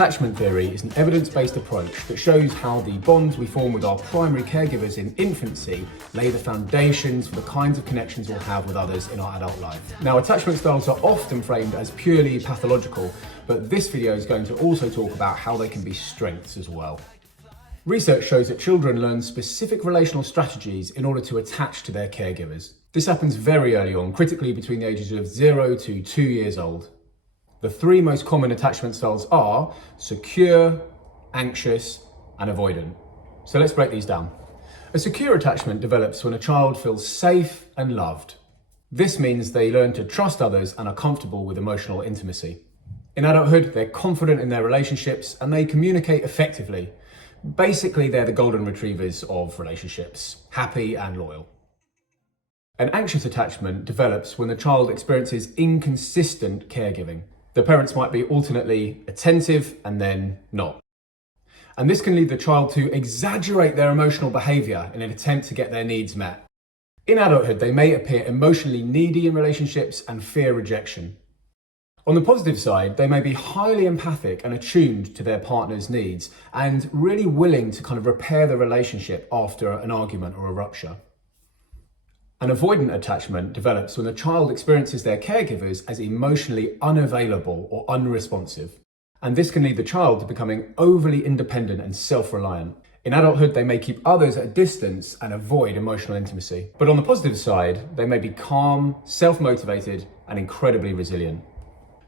Attachment theory is an evidence-based approach that shows how the bonds we form with our primary caregivers in infancy lay the foundations for the kinds of connections we'll have with others in our adult life. Now, attachment styles are often framed as purely pathological, but this video is going to also talk about how they can be strengths as well. Research shows that children learn specific relational strategies in order to attach to their caregivers. This happens very early on, critically between the ages of 0 to 2 years old. The three most common attachment styles are secure, anxious, and avoidant. So let's break these down. A secure attachment develops when a child feels safe and loved. This means they learn to trust others and are comfortable with emotional intimacy. In adulthood, they're confident in their relationships and they communicate effectively. Basically, they're the golden retrievers of relationships, happy and loyal. An anxious attachment develops when the child experiences inconsistent caregiving. The parents might be alternately attentive and then not. And this can lead the child to exaggerate their emotional behaviour in an attempt to get their needs met. In adulthood, they may appear emotionally needy in relationships and fear rejection. On the positive side, they may be highly empathic and attuned to their partner's needs and really willing to kind of repair the relationship after an argument or a rupture. An avoidant attachment develops when the child experiences their caregivers as emotionally unavailable or unresponsive. And this can lead the child to becoming overly independent and self-reliant. In adulthood, they may keep others at a distance and avoid emotional intimacy. But on the positive side, they may be calm, self-motivated, and incredibly resilient.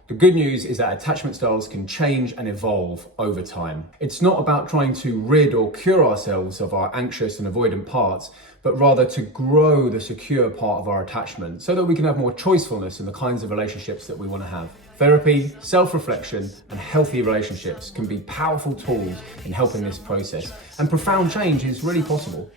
The good news is that attachment styles can change and evolve over time. It's not about trying to rid or cure ourselves of our anxious and avoidant parts, but rather to grow the secure part of our attachment so that we can have more choicefulness in the kinds of relationships that we want to have. Therapy, self-reflection, and healthy relationships can be powerful tools in helping this process, and profound change is really possible.